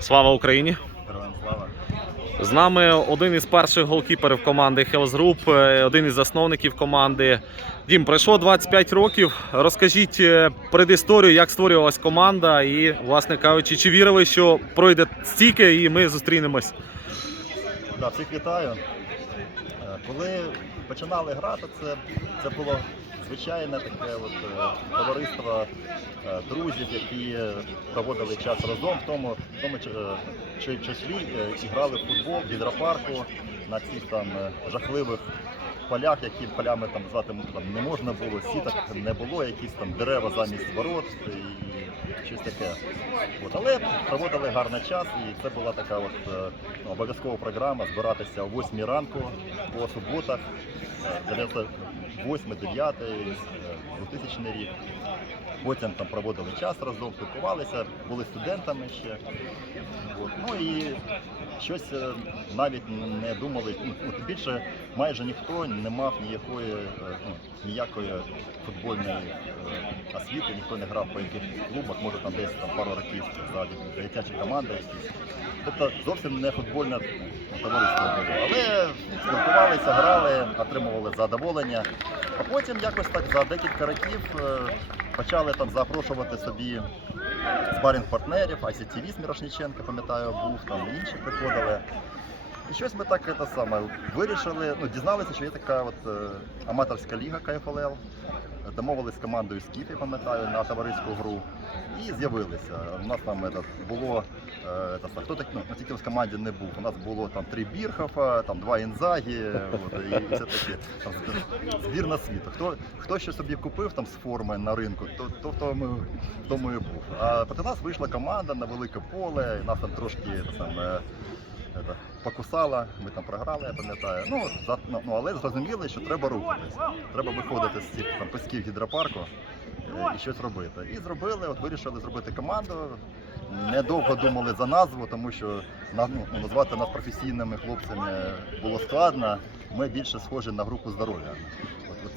Слава Україні! Героям слава. З нами один із перших голкіперів команди Health Group, е, один із засновників команди. Дім, пройшло 25 років. Розкажіть е, предісторію, як створювалась команда, і, власне кажучи, чи вірили, що пройде стільки і ми зустрінемось? Да, всіх вітаю. Е, Коли починали грати, це, це було звичайне таке от, е, товариство е, друзів, які е, проводили час разом, в тому, в тому числі і грали в футбол в гідропарку на цих там жахливих полях, які полями там звати там не можна було, сіток не було, якісь там дерева замість ворот і щось таке. От, але проводили гарний час, і це була така от, ну, обов'язкова програма збиратися о 8 ранку по суботах, е, 8 9 2000 рік. Потім там проводили час разом, спілкувалися, були студентами ще. От. Ну і щось е, навіть не думали. Ну, ну, більше майже ніхто не мав ніякої, е, ну, ніякої футбольної е, освіти, ніхто не грав по якихось клубах, може там десь там пару років за дитячі команди якісь. Тобто зовсім не футбольне товариство було. Але спілкувалися, грали, отримували задоволення. А потім якось так за декілька років е, почали там запрошувати собі спарінг партнерів, ICTV з Мірошніченка, пам'ятаю, був, там інші приходили. І щось ми так це саме вирішили, ну, дізналися, що є така от, е, аматорська ліга КФЛЛ. Домовились з командою Скіф, я пам'ятаю, на товариську гру. І з'явилися. У нас там этот, було, е, хто так, ну, тільки в команді не був. У нас було там три Бірхофа, там два Інзагі, от, і, і все таке. Там, збірна світу. Хто, хто що собі купив там з форми на ринку, то, то в тому, в тому і був. А проти нас вийшла команда на велике поле, і нас там трошки те саме, это, покусала, ми там програли, я пам'ятаю. Ну, ну, ну, але зрозуміли, що треба рухатись. Треба виходити з цих там, песків гідропарку е, і щось робити. І зробили, от вирішили зробити команду. Недовго думали за назву, тому що ну, назвати нас професійними хлопцями було складно. Ми більше схожі на групу здоров'я.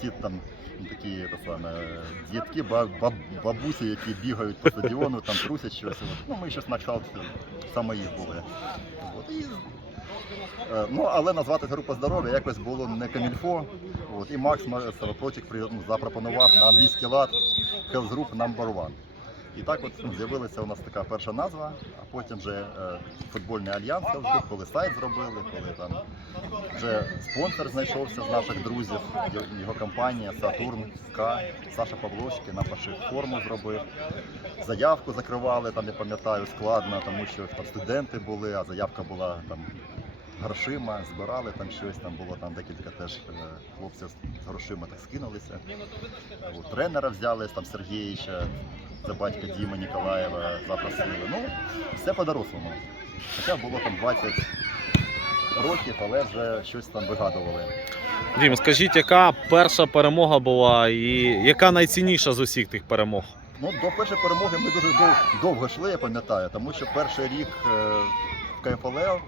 Ці там ну, такі та саме, дітки, ба- баб- бабусі, які бігають по стадіону, там трусять щось. Ну, ми щось на кшталт саме їх були. От, і, е, ну, але назвати група здоров'я якось було не камільфо. От, і Макс Савопрочик ну, запропонував на англійський лад Health Group Number One. І так от з'явилася у нас така перша назва, а потім вже е, футбольний альянс Health коли сайт зробили, коли там вже спонсор знайшовся з наших друзів, його- компанія Сатурн К, Саша Павловський нам пошив форму зробив. Заявку закривали, там я пам'ятаю, складно, тому що там студенти були, а заявка була там грошима, збирали там щось, там було там декілька теж е, хлопців з грошима так скинулися. Тренера взяли там Сергійовича, це батька Діми Ніколаєва запросили. Ну, все по-дорослому. Хоча було там 20 років, але вже щось там вигадували. Дім, скажіть, яка перша перемога була і яка найцінніша з усіх тих перемог? Ну, до першої перемоги ми дуже дов- довго йшли, я пам'ятаю, тому що перший рік е, в КФЛ е,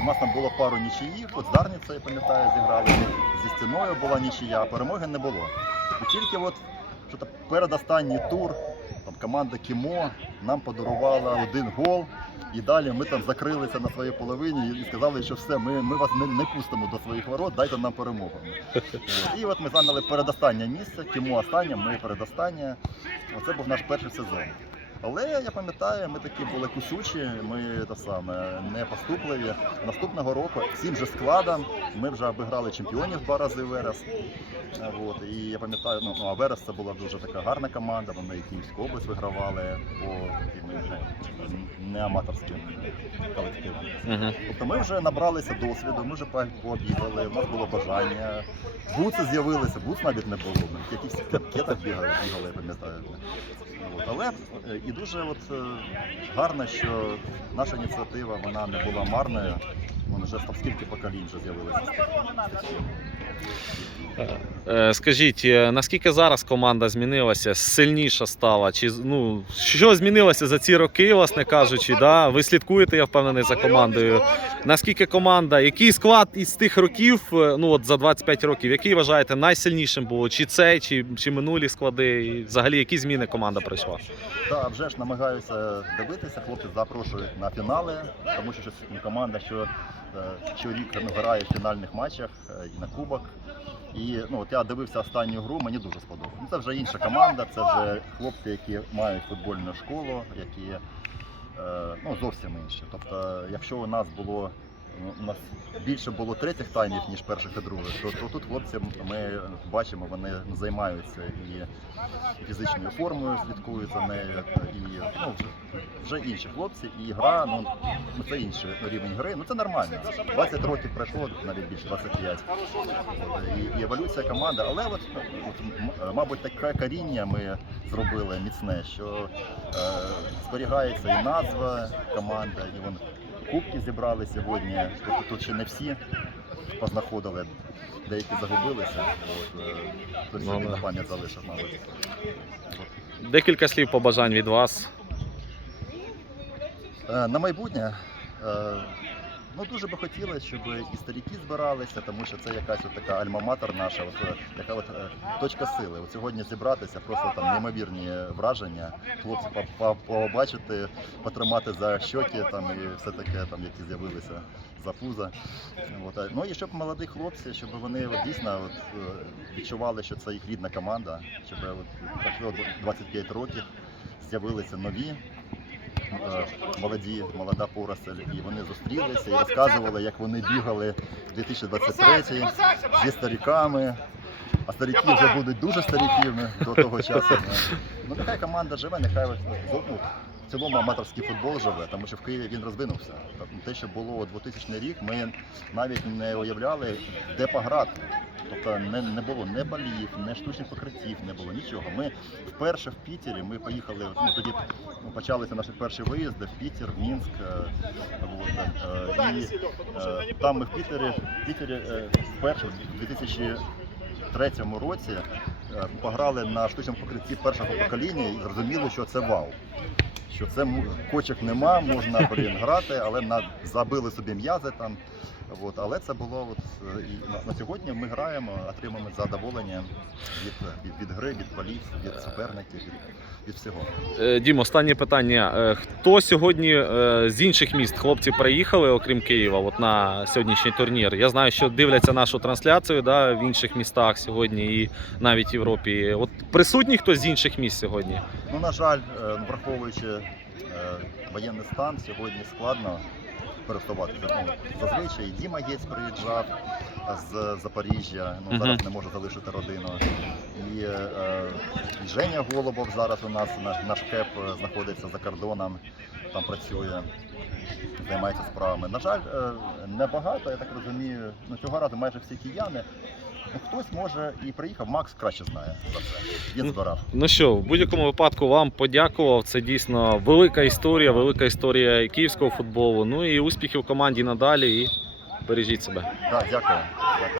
у нас там було пару нічиїв, от з Дарницею, я пам'ятаю, зіграли, зі стіною була нічия, а перемоги не було. І тільки от що передостанній тур, там команда Кімо нам подарувала один гол. І далі ми там закрилися на своїй половині і сказали, що все, ми, ми вас не, не пустимо до своїх ворот, дайте нам перемогу. І от ми зайняли передостаннє місце, Кімо останнє, ми передостаннє. Оце був наш перший сезон. Але я пам'ятаю, ми такі були кусючі, ми те саме не поступливі. Наступного року цим же складом ми вже обіграли чемпіонів два рази Верес. От, і я пам'ятаю, ну, ну а Верес це була дуже така гарна команда, вони і Київську область вигравали по таким вже не аматорським колективам. Угу. Тобто ми вже набралися досвіду, ми вже по- пообігали, у нас було бажання. Буци з'явилися, буц навіть не було. Ми в якихось капкетах бігали, бігали, я пам'ятаю. Але е, і дуже от, е, гарно, що наша ініціатива вона не була марною. Вон вже скільки поколінь вже з'явилося. Е, Скажіть, е, наскільки зараз команда змінилася, сильніша стала? Чи ну що змінилося за ці роки, власне кажучи? Да? Ви слідкуєте, я впевнений, за командою. Наскільки команда, який склад із тих років, е, ну от за 25 років, який вважаєте найсильнішим було? Чи цей, чи, чи минулі склади? І взагалі, які зміни команда пройшла? Так, вже ж намагаюся добитися. Хлопці запрошують на фінали, тому що команда, що щорік ну, грає в фінальних матчах е, і на кубок. І ну, от я дивився останню гру, мені дуже сподобалося. Це вже інша команда, це вже хлопці, які мають футбольну школу, які е, ну, зовсім інші. Тобто, якщо у нас було ну, у нас більше було третіх таймів, ніж перших і других, то, то тут хлопці ми бачимо, вони займаються і фізичною формою, слідкують за нею, і ну, вже, інші хлопці, і гра, ну, це інший рівень гри. Ну це нормально. 20 років пройшло, навіть більше 25. І, і еволюція команди. Але от, от, мабуть, таке коріння ми зробили міцне, що е, зберігається і назва команди, і вон кубки зібрали сьогодні. Тут, тут ще не всі познаходили. Деякі загубилися, от, е, хтось Ну, на пам'ять залишив, мабуть. Декілька слів побажань від вас. Е, На майбутнє. е, Ну дуже би хотілося, щоб і старіки збиралися, тому що це якась от така альма-матер наша, от, е, яка от е, точка сили. От сьогодні зібратися, просто там неймовірні враження. Хлопці по- по- побачити, потримати за щоки там і все таке, там які з'явилися за пуза. От, е, ну і щоб молоді хлопці, щоб вони от, дійсно от, е, відчували, що це їх рідна команда, щоб от, пройшло 25 років, з'явилися нові е, молоді, молода поросль, і вони зустрілися і розказували, як вони бігали в 2023 зі старіками. А старіки вже будуть дуже стариками до того часу. Ну нехай команда живе, нехай ну, в цілому аматорський футбол живе, тому що в Києві він розвинувся. Тобто те, що було 2000 рік, ми навіть не уявляли, де пограти. Тобто не, не було ні балів, ні штучних покриттів, не було нічого. Ми вперше в Пітері ми поїхали. Ну тоді ну, почалися наші перші виїзди в Пітер, в Мінськ. е, от, е, і е, там ми в Пітері, в Пітері вперше в 2003 році пограли на штучному покритті першого покоління і зрозуміли, що це вау. Що це кочок нема, можна блін, грати, але на, забили собі м'язи там. От, але це було от, е, і на, на сьогодні ми граємо, отримуємо задоволення від, від, від гри, від полів, від суперників, від, від всього. Е, Дім, останнє питання. Е, Хто сьогодні з інших міст хлопці приїхали, окрім Києва, от на сьогоднішній турнір? Я знаю, що дивляться нашу трансляцію да, в інших містах сьогодні і навіть в Європі. От присутній хтось з інших міст сьогодні? Ну, на жаль, враховуючи воєнний стан, сьогодні складно пересуватися. Ну, зазвичай Діма Гець приїжджав з Запоріжжя, ну, зараз не може залишити родину. І, е, і Женя Голубов зараз у нас, наш, наш кеп е, знаходиться за кордоном, там працює, займається справами. На жаль, е, небагато, я так розумію. Ну, цього разу майже всі кияни. Ну, хтось може і приїхав, Макс краще знає за це. Він Ну, збирав. Ну що, в будь-якому випадку вам подякував. Це дійсно велика історія, велика історія і київського футболу. Ну і успіхів команді надалі. І бережіть себе. Так, дякую. дякую.